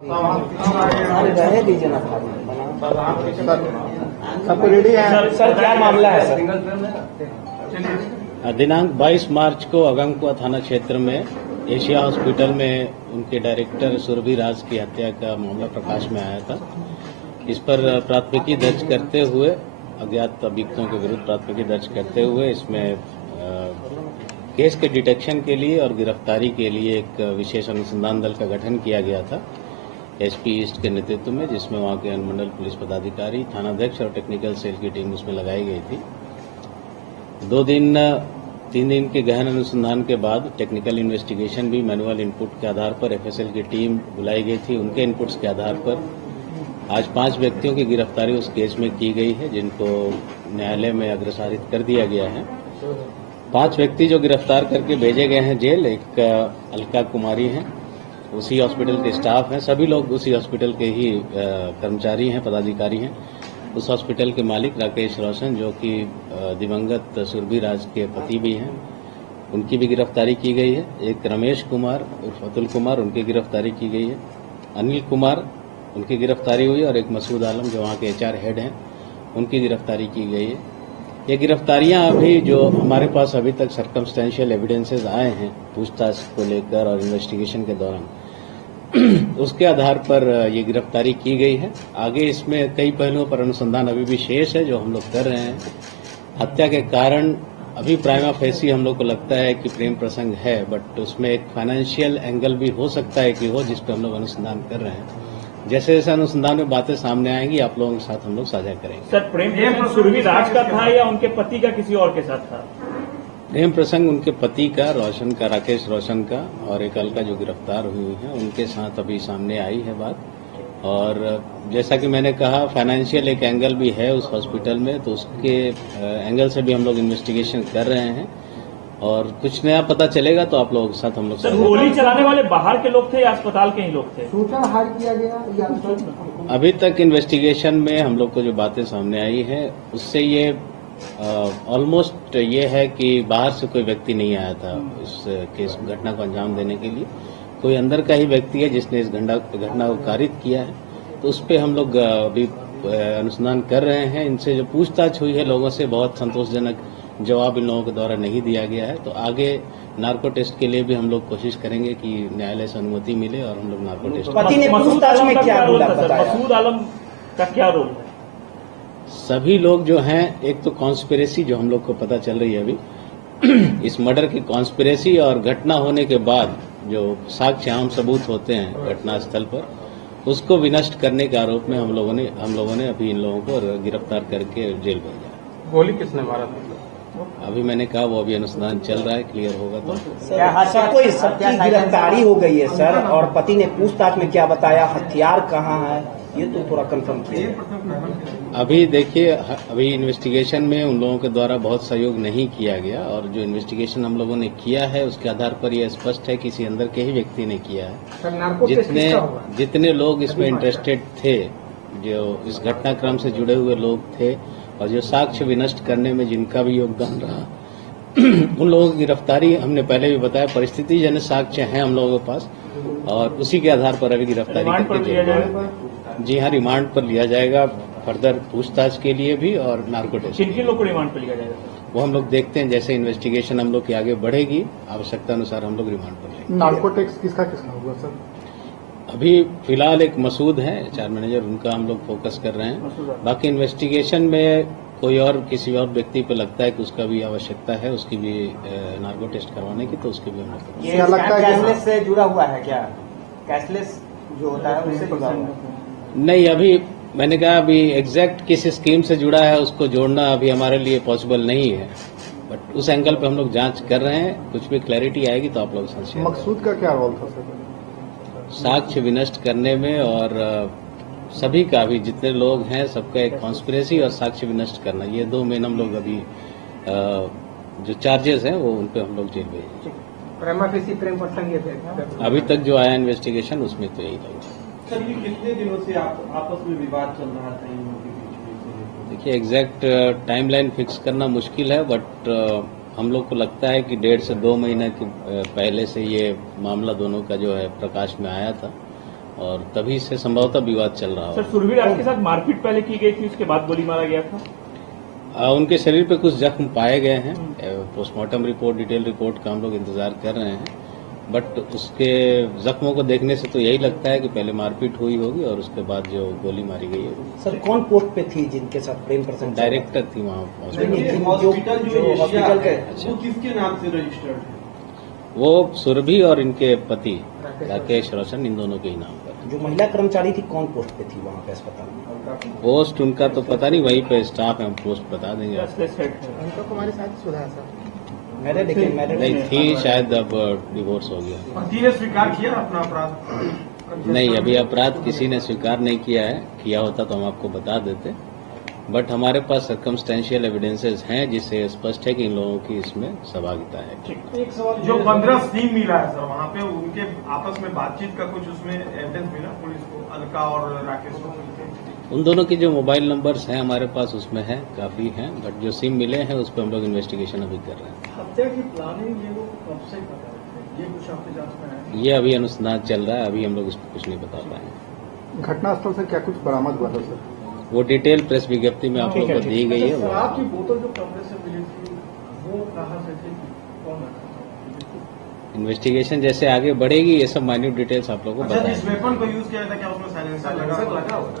रहे दीजिए ना सबको रेडी है सर, क्या मामला है सर? दिनांक 22 मार्च को अगमकुआ थाना क्षेत्र में एशिया हॉस्पिटल में उनके डायरेक्टर सुरभि राज की हत्या का मामला प्रकाश में आया था। इस पर प्राथमिकी दर्ज करते हुए अज्ञात अभियुक्तों के विरुद्ध प्राथमिकी दर्ज करते हुए इसमें केस के डिटेक्शन के लिए और गिरफ्तारी के लिए एक विशेष अनुसंधान दल का गठन किया गया था एसपी ईस्ट के नेतृत्व में, जिसमें वहां के अनुमंडल पुलिस पदाधिकारी, थानाध्यक्ष और टेक्निकल सेल की टीम उसमें लगाई गई थी। 3 दिन के गहन अनुसंधान के बाद टेक्निकल इन्वेस्टिगेशन भी मैनुअल इनपुट के आधार पर एफएसएल की टीम बुलाई गई थी। उनके इनपुट्स के आधार पर आज 5 व्यक्तियों की गिरफ्तारी उस केस में की गई है, जिनको न्यायालय में अग्रसारित कर दिया गया है। 5 व्यक्ति जो गिरफ्तार करके भेजे गए हैं जेल, एक अलका कुमारी हैं, उसी हॉस्पिटल के स्टाफ हैं, सभी लोग उसी हॉस्पिटल के ही कर्मचारी हैं, पदाधिकारी हैं। उस हॉस्पिटल के मालिक राकेश रोशन, जो कि दिवंगत सुरभि राज के पति भी हैं, उनकी भी गिरफ्तारी की गई है। एक रमेश कुमार उर्फ अतुल कुमार, उनकी गिरफ्तारी की गई है। अनिल कुमार, उनकी गिरफ्तारी हुई, और एक मसूद आलम जो वहाँ के एचआर हेड हैं, उनकी गिरफ्तारी की गई है। ये गिरफ्तारियां अभी जो हमारे पास अभी तक सर्कमस्टेंशियल एविडेंसेस आए हैं पूछताछ को लेकर और इन्वेस्टिगेशन के दौरान, उसके आधार पर ये गिरफ्तारी की गई है। आगे इसमें कई पहलुओं पर अनुसंधान अभी भी शेष है जो हम लोग कर रहे हैं। हत्या के कारण अभी प्राइमा फेसी हम लोग को लगता है कि प्रेम प्रसंग है, बट उसमें एक फाइनेंशियल एंगल भी हो सकता है कि हो, जिस पर हम लोग अनुसंधान कर रहे हैं। जैसे जैसे अनुसंधान में बातें सामने आएंगी आप लोगों के साथ हम लोग साझा करेंगे। सर, प्रेम सुरभि राज का था या उनके पति का किसी और के साथ था? प्रेम प्रसंग उनके पति का, रोशन का, राकेश रोशन का, और एक अलका जो गिरफ्तार हुई है उनके साथ अभी सामने आई है बात। और जैसा कि मैंने कहा, फाइनेंशियल एक एंगल भी है उस हॉस्पिटल में, तो उसके एंगल से भी हम लोग इन्वेस्टिगेशन कर रहे हैं और कुछ नया पता चलेगा तो आप लोगों के साथ हम लोग। सर, गोली चलाने वाले बाहर के लोग थे या अस्पताल के ही लोग थे? सूचना हार किया गया या अभी तक इन्वेस्टिगेशन में हम लोग को जो बातें सामने आई है उससे ये ऑलमोस्ट ये है कि बाहर से कोई व्यक्ति नहीं आया था इस केस घटना को अंजाम देने के लिए। कोई अंदर का ही व्यक्ति है जिसने इस घटना को कारित किया है। तो उस पर हम लोग अभी अनुसंधान कर रहे हैं। इनसे जो पूछताछ हुई है लोगों से, बहुत संतोषजनक जवाब इन लोगों के द्वारा नहीं दिया गया है। तो आगे नार्को टेस्ट के लिए भी हम लोग कोशिश करेंगे कि न्यायालय से अनुमति मिले और हम लोग नार्को टेस्ट। पति ने पूछताछ में क्या रोल बताया? मसूद आलम का क्या रोल है? सभी लोग जो हैं, एक तो कॉन्स्पिरेसी जो हम लोग को पता चल रही है अभी इस मर्डर की कॉन्स्पिरेसी, और घटना होने के बाद जो साक्ष्य आम सबूत होते हैं घटना स्थल पर, उसको विनष्ट करने के आरोप में हम लोगों ने अभी इन लोगों को गिरफ्तार करके जेल भेजा। गोली किसने मारा था? अभी मैंने कहा वो अभी अनुसंधान चल रहा है, क्लियर होगा तो। सबकी गिरफ्तारी हो गई है सर, और पति ने पूछताछ में क्या बताया, हथियार कहाँ है, ये तो थोड़ा कंफर्म किया। अभी देखिए, अभी इन्वेस्टिगेशन में उन लोगों के द्वारा बहुत सहयोग नहीं किया गया, और जो इन्वेस्टिगेशन हम लोगों ने किया है उसके आधार पर यह स्पष्ट है किसी अंदर के ही व्यक्ति ने किया है। जितने लोग इसमें इंटरेस्टेड थे, जो इस घटनाक्रम से जुड़े हुए लोग थे, और जो साक्ष्य विनष्ट करने में जिनका भी योगदान रहा उन लोगों की गिरफ्तारी हमने पहले भी बताया। परिस्थिति जन्य साक्ष्य हैं हम लोगों के पास, और उसी के आधार पर अभी गिरफ्तारी करके जी हाँ, रिमांड पर लिया जाएगा फर्दर पूछताछ के लिए भी और नार्को टेस्ट। किन लोग को रिमांड पर लिया जाएगा? वो हम लोग देखते हैं, जैसे इन्वेस्टिगेशन हम लोग की आगे बढ़ेगी, आवश्यकता अनुसार हम लोग रिमांड पर लेंगे। नार्को टेक्स किसका होगा सर? अभी फिलहाल एक मसूद है एचआर मैनेजर, उनका हम लोग फोकस कर रहे हैं। बाकी इन्वेस्टिगेशन में कोई और किसी और व्यक्ति पे लगता है कि उसका भी आवश्यकता है, उसकी भी नार्को टेस्ट करवाने की, तो उसकी भी हम लोग। ये कैशलेस से जुड़ा हुआ है क्या? कैशलेस जो होता है उससे जुड़ा हुआ है? नहीं, अभी मैंने कहा अभी एग्जैक्ट किस स्कीम से जुड़ा है उसको जोड़ना अभी हमारे लिए पॉसिबल नहीं है, बट उस एंगल पे हम लोग जांच कर रहे हैं। कुछ भी क्लैरिटी आएगी तो आप लोग समझिए। मकसूद का क्या रोल था सर? साक्ष्य विनष्ट करने में, और सभी का भी जितने लोग हैं सबका एक कॉन्स्पिरेसी और साक्ष्य विनष्ट करना, ये 2 मेन हम लोग अभी जो चार्जेस हैं वो उन पे हम लोग जेल भेजेंगे। प्रेम प्रसंग थे अभी तक जो आया इन्वेस्टिगेशन उसमें तो यही लगा। सर, ये कितने दिनों से आपस में विवाद चल रहा था इन लोगों के बीच? देखिए, एग्जैक्ट टाइमलाइन फिक्स करना मुश्किल है, बट हम लोग को लगता है कि 1.5 से 2 महीने के पहले से ये मामला दोनों का जो है प्रकाश में आया था, और तभी से संभवतः विवाद चल रहा सर हो। सुरभि राज के साथ मारपीट पहले की गई थी, उसके बाद गोली मारा गया था। उनके शरीर पे कुछ जख्म पाए गए हैं। पोस्टमार्टम रिपोर्ट, डिटेल रिपोर्ट का हम लोग इंतजार कर रहे हैं, बट उसके जख्मों को देखने से तो यही लगता है कि पहले मारपीट हुई होगी और उसके बाद जो गोली मारी गई है। सर कौन पोस्ट पे थी जिनके साथ प्रेम प्रसंग? डायरेक्टर थी वहाँ हॉस्पिटल। नहीं, देखिए, जो- हॉस्पिटल जो जो एशिया हॉस्पिटल है, के- वो किसके नाम से रजिस्टर्ड है? वो सुरभि और इनके पति राकेश रोशन, इन दोनों के ही नाम पर। जो महिला कर्मचारी थी कौन पोस्ट पे थी वहाँ पे अस्पताल में? पोस्ट उनका तो पता नहीं, वहीं पे स्टाफ है, हम पोस्ट बता देंगे आपको। उनका कुमारी शादीशुदा है सर। मैरिड लेकिन मैरिड नहीं थी, शायद अब डिवोर्स हो गया। पति ने स्वीकार किया अपना अपराध? नहीं, अभी अपराध किसी ने स्वीकार नहीं किया है। किया होता तो हम आपको बता देते, बट हमारे पास सर्कमस्टेंशियल एविडेंसेस हैं जिससे स्पष्ट है कि इन लोगों की इसमें सहभागिता है। एक सवाल, जो 15 सिम मिला है सर, वहाँ पे उनके आपस में बातचीत का कुछ उसमें एविडेंस मिला पुलिस को, अलका और राकेश को? उन दोनों की जो मोबाइल नंबर्स हैं हमारे पास उसमें है, काफी हैं, बट जो सिम मिले हैं उस पर हम लोग इन्वेस्टिगेशन अभी कर रहे हैं। हत्या की प्लानिंग ये लोग कब से कर रहे थे, ये कुछ आपके जांच में है? ये अभी अनुसंधान चल रहा है, अभी हम लोग इस पर कुछ नहीं बता पाएंगे। घटनास्थल से क्या कुछ बरामद हुआ था सर? वो डिटेल प्रेस विज्ञप्ति में आप लोग को दी गई है। शराब की बोतल जो कमरे से मिली थी, वो कहाँ से थी, कौन रखा था? इन्वेस्टिगेशन जैसे आगे बढ़ेगी ये सब माइन्यूट डिटेल्स आप लोग को अच्छा, जिस बताएंगे। वेपन को यूज किया था क्या उसमें साइलेंसर लगा हुआ?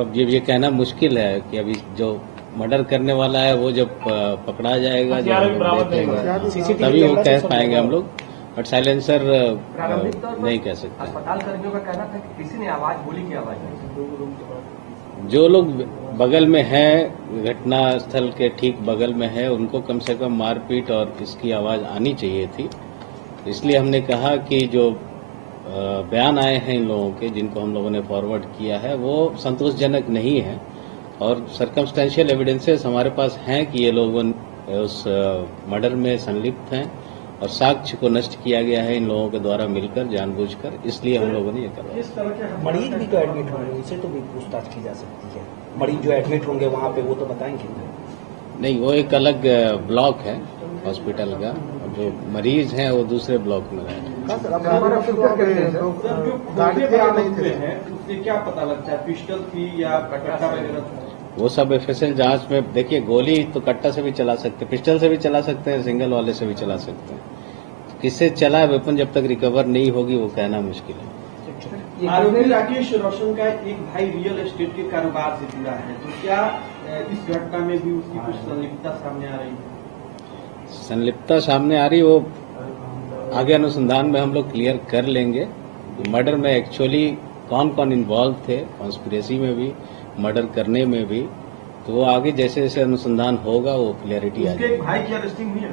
अब ये कहना मुश्किल है कि अभी जो मर्डर करने वाला है वो जब पकड़ा जाएगा, जब हथियार हम भी लोग बरामद नहीं देखेंगे, हुआ। CCTV तभी वो कैमरा कह से सब पाएंगे हम लगा लोग, बट साइलेंसर नहीं कह सकते। अस्पताल कर्मियों का कहना था कि किसी ने आवाज, गोली की आवाज दी। जो लोग बगल में हैं, घटना स्थल के ठीक बगल में है, उनको कम से कम मारपीट और इसकी आवाज आनी चाहिए थी। इसलिए हमने कहा कि जो बयान आए हैं इन लोगों के, जिनको हम लोगों ने फॉरवर्ड किया है, वो संतोषजनक नहीं है और सर्कमस्टेंशियल एविडेंसेस हमारे पास हैं कि ये लोग उस मर्डर में संलिप्त हैं और साक्ष्य को नष्ट किया गया है इन लोगों के द्वारा मिलकर, जानबूझकर, इसलिए हम लोगों ने ये करवाया। किस तरह के मरीज भी तो एडमिट होंगे, उनसे तो भी पूछताछ की जा सकती है। मरीज जो एडमिट होंगे वहाँ पे वो तो बताएंगे। नहीं, वो एक अलग ब्लॉक है हॉस्पिटल का, जो मरीज हैं वो दूसरे ब्लॉक में रहे। सर अब हमारा फिल्टर कर रहे हैं सर, जो तो गाड़ी खोखे पे आ वाले नहीं हुए थे। हैं, उससे क्या पता लगता है, पिस्टल थी या कट्टा वगैरह था? वो सब एफएसएल जांच में देखिए, गोली तो कट्टा से भी चला सकते हैं, पिस्टल से भी चला सकते हैं, सिंगल वाले से भी चला सकते हैं। किससे चला है वेपन जब तक रिकवर नहीं होगी वो कहना मुश्किल है। आरोपी राकेश रोशन का एक भाई रियल एस्टेट के कारोबार से जुड़ा है, तो क्या इस घटना में भी उसकी कुछ संलिप्तता सामने आ रही है? संलिप्तता सामने आ रही, वो आगे अनुसंधान में हम लोग क्लियर कर लेंगे। मर्डर में एक्चुअली कौन कौन इन्वॉल्व थे, कॉन्स्पिरेसी में भी, मर्डर करने में भी, तो वो आगे जैसे जैसे अनुसंधान होगा वो क्लियरिटी आ उसके एक जाएगी। भाई की अरेस्टिंग हुई है,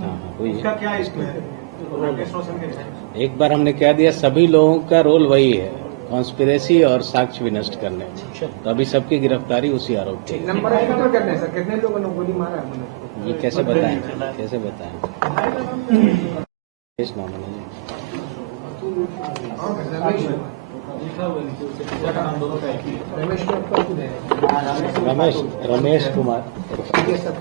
हाँ, हुई उसका है। क्या इसमें राकेश रोशन के भाई? एक बार हमने कह दिया, सभी लोगों का रोल वही है, कॉन्स्पिरेसी और साक्ष्य विनष्ट करने में। तो अभी सबकी गिरफ्तारी उसी आरोप की। नंबर एंटर करने हैं सर, कितने लोगों ने गोली मारा है हमने? ये कैसे बताएं, कैसे बताएं? इस नाम है जी। रमेश को आपका खुद है। रमेश कुमार। ये सब